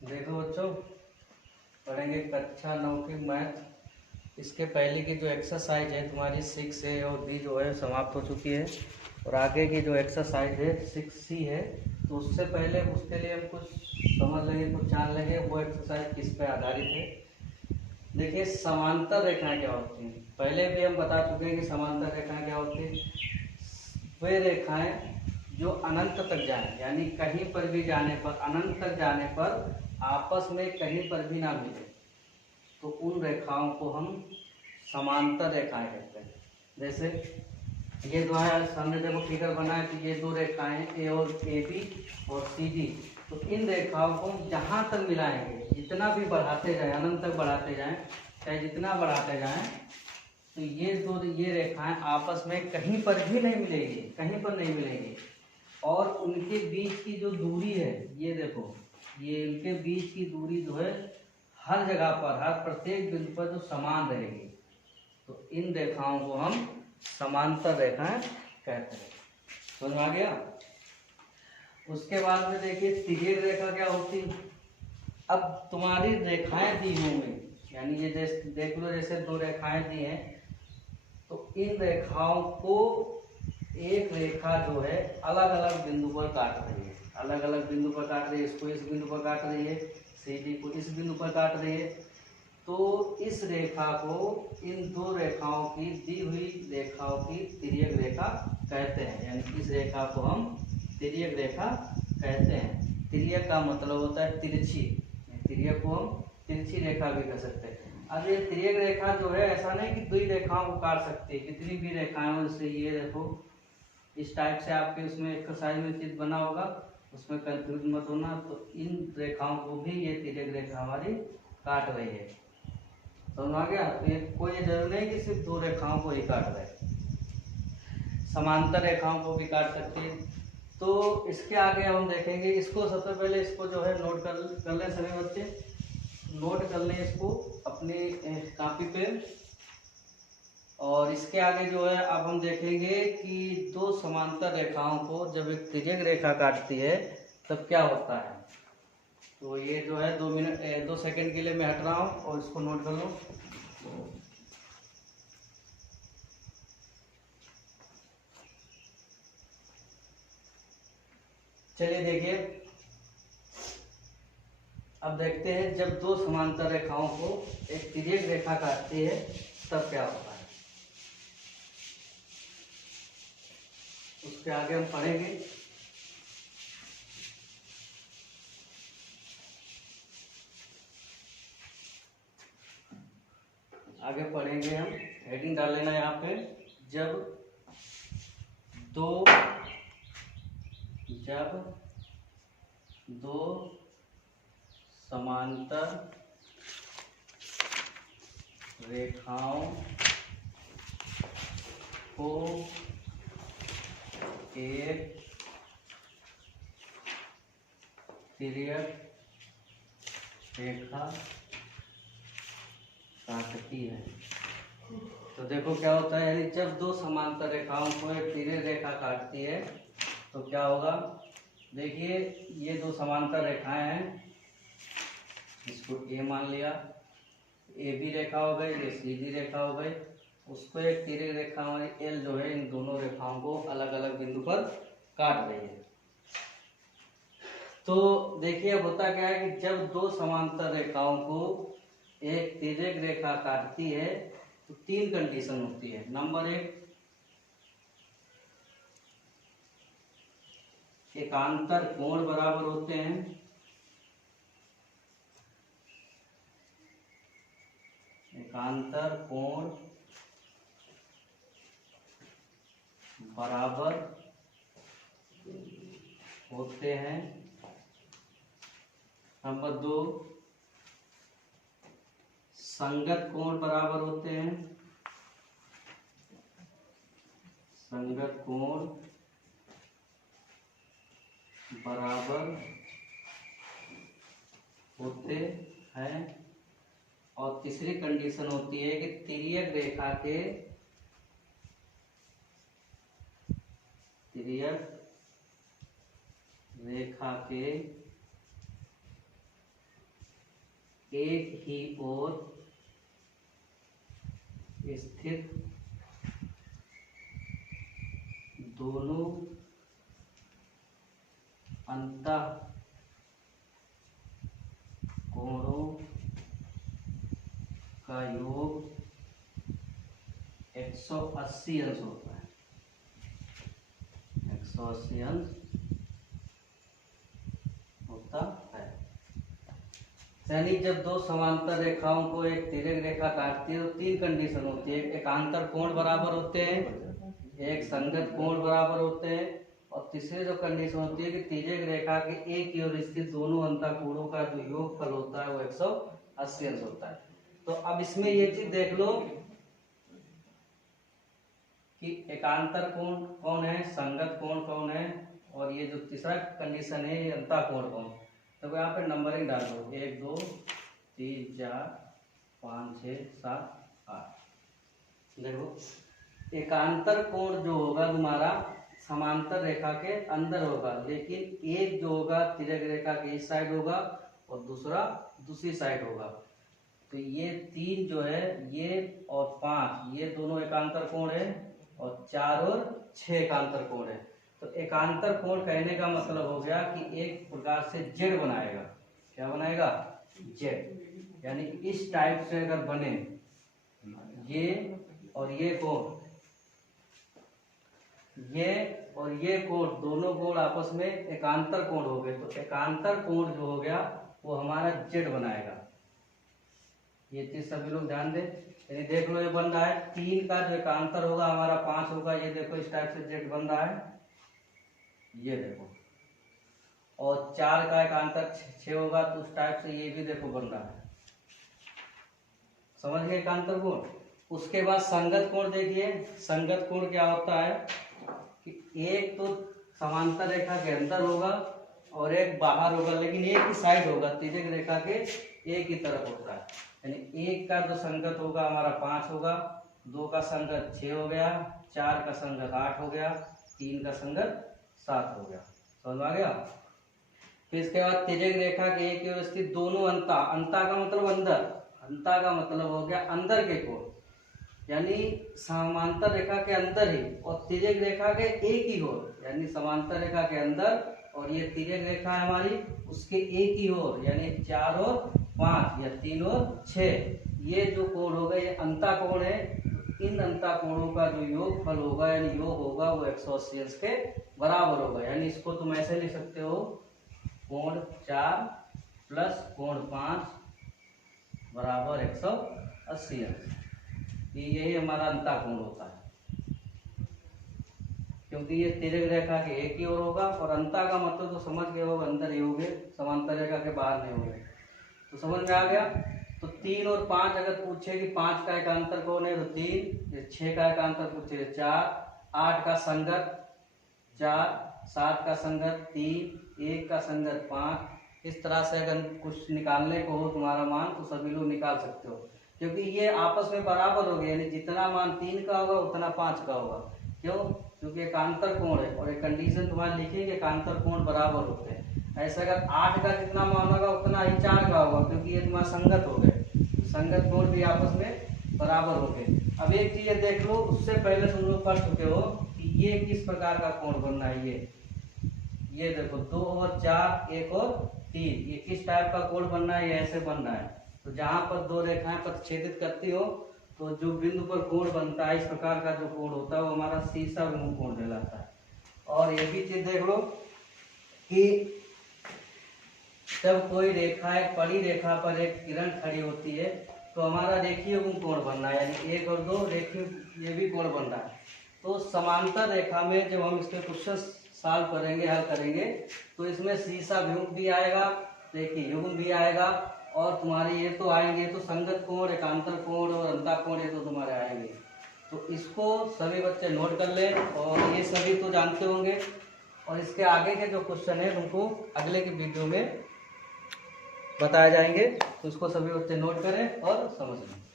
देखो बच्चों, पढ़ेंगे कक्षा 9 की मैथ। इसके पहले की जो एक्सरसाइज है तुम्हारी 6A और B जो है समाप्त हो चुकी है, और आगे की जो एक्सरसाइज है 6C है। तो उससे पहले उसके लिए हम कुछ समझ लेंगे, कुछ जान लेंगे वो एक्सरसाइज किस पे आधारित है। देखिए, समांतर रेखाएं क्या होती हैं, पहले भी हम बता चुके हैं कि समांतर रेखाएं क्या होती हैं। वे रेखाएं जो अनंत तक जाएं, यानी कहीं पर भी जाने पर, अनंत तक जाने पर आपस में कहीं पर भी ना मिले, तो उन रेखाओं को हम समांतर रेखाएं कहते हैं। जैसे ये दो है, सामने देखो फिगर बना है, तो ये दो रेखाएं ए और AB और CD। तो इन रेखाओं को जहाँ तक मिलाएंगे, जितना भी बढ़ाते जाएं, अनंत तक बढ़ाते जाएं, चाहे जितना बढ़ाते जाएं, तो ये रेखाएं आपस में कहीं पर भी नहीं मिलेगी, कहीं पर नहीं मिलेगी। और उनके बीच की जो दूरी है, ये देखो, ये इनके बीच की दूरी जो है हर जगह पर, हर प्रत्येक बिंदु पर जो समान रहेगी, तो इन रेखाओं को हम समांतर रेखाएं कहते हैं। समझ में आ गया। उसके बाद में देखिए तिर्यक रेखा क्या होती है। अब तुम्हारी रेखाएं दी होंगी, यानी ये देख लो, जैसे दो रेखाएं दी हैं, तो इन रेखाओं को एक रेखा जो है अलग अलग बिंदु पर काट रही है, अलग अलग बिंदु पर काट रही है। इसको इस बिंदु पर काट रही है, CD को इस बिंदु पर काट रही है। तो इस रेखा को, इन दो रेखाओं की, दी हुई रेखाओं की तिर्यक रेखा कहते हैं, यानी इस रेखा को हम तिर्यक रेखा कहते हैं। तिर्यक का मतलब होता है तिरछी, तिर्यक को हम तिरछी रेखा भी कह सकते हैं। अब ये तिर्यक रेखा जो है, ऐसा नहीं कि दो ही रेखाओं को काट सकती है, कितनी भी रेखाएं हो। जैसे ये देखो, इस टाइप से आपके उसमें एक्सरसाइज में चित्र बना होगा, उसमें कंफ्यूज मत होना। तो इन रेखाओं को भी ये तिर्यक रेखा हमारी काट रही है। समझ आ गया। तो ये कोई जरूरी नहीं कि सिर्फ दो रेखाओं को ही काट रहे, समांतर रेखाओं को भी काट सकती है। तो इसके आगे हम देखेंगे, इसको सबसे पहले इसको जो है नोट कर लें सभी बच्चे, नोट कर लें इसको अपनी कॉपी पे। और इसके आगे जो है अब हम देखेंगे कि दो समांतर रेखाओं को जब एक तिर्यक रेखा काटती है तब क्या होता है। तो ये जो है 2 सेकंड के लिए मैं हट रहा हूँ और इसको नोट कर लो। चलिए देखिए, अब देखते हैं जब दो समांतर रेखाओं को एक तिर्यक रेखा काटती है तब क्या होता है। उसके आगे हम पढ़ेंगे। आगे पढ़ेंगे हम, हेडिंग डाल लेना यहाँ पे, जब दो समांतर रेखाओं को एक तिर्यक रेखा काटती है। तो देखो क्या होता है, यानी जब दो समांतर रेखाओं को एक तिर्यक रेखा काटती है तो क्या होगा। देखिए, ये दो समांतर रेखाएं हैं, इसको A मान लिया, AB रेखा हो गई, ये CD रेखा हो गई। उसको एक तिर्यक रेखा हमारी L जो है इन दोनों रेखाओं को अलग अलग बिंदु पर काट रही है। तो देखिए, अब होता क्या है कि जब दो समांतर रेखाओं को एक तिर्यक रेखा काटती है तो तीन कंडीशन होती है। नंबर 1, एकांतर कोण बराबर होते हैं। एकांतर कोण बराबर होते हैं। नंबर 2, संगत कोण बराबर होते हैं। संगत कोण बराबर होते हैं। और तीसरी कंडीशन होती है कि तिर्यक रेखा के एक ही ओर स्थित दोनों अंतः कोणों का योग 180 अंश होता है। 180 अंश होता है। यानी जब दो समांतर रेखाओं को एक तिर्यक रेखा काटती है तो तीन कंडीशन होती है। एक आंतर कोण बराबर होते हैं, एक संगत कोण बराबर होते हैं, और तीसरी जो कंडीशन होती है कि तिर्यक रेखा के एक ही ओर स्थित दोनों अंतःकोणों का जो योगफल होता है वो 180 अंश होता है। तो अब इसमें ये चीज देख लो कि एकांतर कोण कौन है, संगत कोण कौन है, और ये जो तीसरा कंडीशन है ये अंतःकोण कौन। तो यहाँ पे नंबरिंग डाल दो, 1 2 3 4 5 6 7 8। देखो एकांतर कोण जो होगा तुम्हारा समांतर रेखा के अंदर होगा, लेकिन एक जो होगा तिर्यक रेखा के इस साइड होगा और दूसरा दूसरी साइड होगा। तो ये 3 जो है ये और 5 ये दोनों एकांतर कोण है, और 4 और 6 एकांतर कोण है। तो एकांतर कोण कहने का मतलब हो गया कि एक प्रकार से जेड बनाएगा। क्या बनाएगा? जेड। यानी इस टाइप से अगर बने ये और ये कोण, ये और ये कोण दोनों कोण आपस में एकांतर कोण हो गए। तो एकांतर कोण जो हो गया वो हमारा जेड बनाएगा। ये चीज सभी लोग ध्यान दें। यानी देख लो ये बन रहा है 3 का जो एकांतर होगा हमारा 5 होगा। ये देखो इस टाइप से जेड बन रहा है, ये देखो। और 4 का एकांतर 6 होगा तो उस टाइप से ये भी देखो बन रहा है। समझ गए एकांतर कोण। उसके बाद संगत कोण देखिए। संगत कोण क्या होता है कि एक तो समांतर रेखा के अंदर होगा और एक बाहर होगा, लेकिन एक ही साइड होगा, तिर्यक रेखा के एक ही तरफ होता है। यानी एक का जो संगत होगा हमारा 5 होगा, 2 का संगत 6 हो गया, 4 का संगत 8 हो गया, 3 का संगत 7 हो गया। समझ आ गया। फिर इसके बाद तिर्यक रेखा के एक ही ओर स्थित दोनों अंता, अंता का मतलब अंदर, अंता का मतलब हो गया अंदर के कोण, यानी समांतर रेखा के अंदर ही और तिर्यक रेखा के एक ही ओर, यानी समांतर रेखा के अंदर और ये तिर्यक रेखा है हमारी उसके एक ही ओर, यानी 4 और 5 या 3 और 6 ये जो कोण होगा ये अंतःकोण है। तो इन अंतःकोणों का जो योगफल होगा यानी योग होगा वो 180 अंश के बराबर होगा। यानी इसको तुम ऐसे लिख सकते हो, कोण 4 प्लस कोण 5 बराबर 180 अंश। यही हमारा अंतःकोण होता है, क्योंकि ये तिर्यक रेखा के एक ही ओर होगा और अंता का मतलब तो समझ गए होगा, अंदर ही होंगे, समांतर रेखा के बाहर नहीं होंगे। तो समझ में आ गया। तो 3 और 5 अगर पूछे कि 5 का एकांतर कौन है तो 3, 6 का एकांतर पूछे 4, 8 का संगत 4, 7 का संगत 3, 1 का संगत 5। इस तरह से अगर कुछ निकालने को हो तुम्हारा मान तो सभी लोग निकाल सकते हो, क्योंकि ये आपस में बराबर हो गए, यानी जितना मान 3 का होगा उतना 5 का होगा। क्यों? क्योंकि एकांतर कोण है और एक कंडीशन तुम्हारे लिखेंगे एकांतर कोण बराबर होते हैं। ऐसा अगर 8 का जितना मान होगा उतना ही 4 का होगा, क्योंकि ये तुम्हारा संगत हो गए, संगत कोण भी आपस में बराबर हो गए। अब एक चीज देख लो, उससे पहले तुम लोग पढ़ चुके हो कि ये किस प्रकार का कोण बनना है। ये देखो 2 और 4, 1 और 3, ये किस टाइप का कोण बनना है, ये ऐसे बन रहा है। तो जहां पर दो रेखाएं प्रतिच्छेदित करती हो तो जो बिंदु पर कोण बनता है इस प्रकार का जो कोण होता है वो हमारा सीसा विमुख कोण कहलाता है। और ये भी चीज देख लो कि जब कोई रेखा एक बड़ी रेखा पर एक किरण खड़ी होती है तो हमारा रेखीय युग्म कोण बन रहा है, यानी 1 और 2 रेखीय ये भी कोण बन रहा है। तो समांतर रेखा में जब हम इसके क्वेश्चन सॉल्व करेंगे, हल करेंगे, तो इसमें सीसा विमुख भी आएगा, रेखीय युग्म भी आएगा, और तुम्हारे ये तो आएंगे तो संगत कोण, एकांतर कोण और अंतःकोण ये तो तुम्हारे आएंगे। तो इसको सभी बच्चे नोट कर लें, और ये सभी तो जानते होंगे। और इसके आगे के जो क्वेश्चन है उनको अगले के वीडियो में बताए जाएंगे, तो इसको सभी बच्चे नोट करें और समझ लें।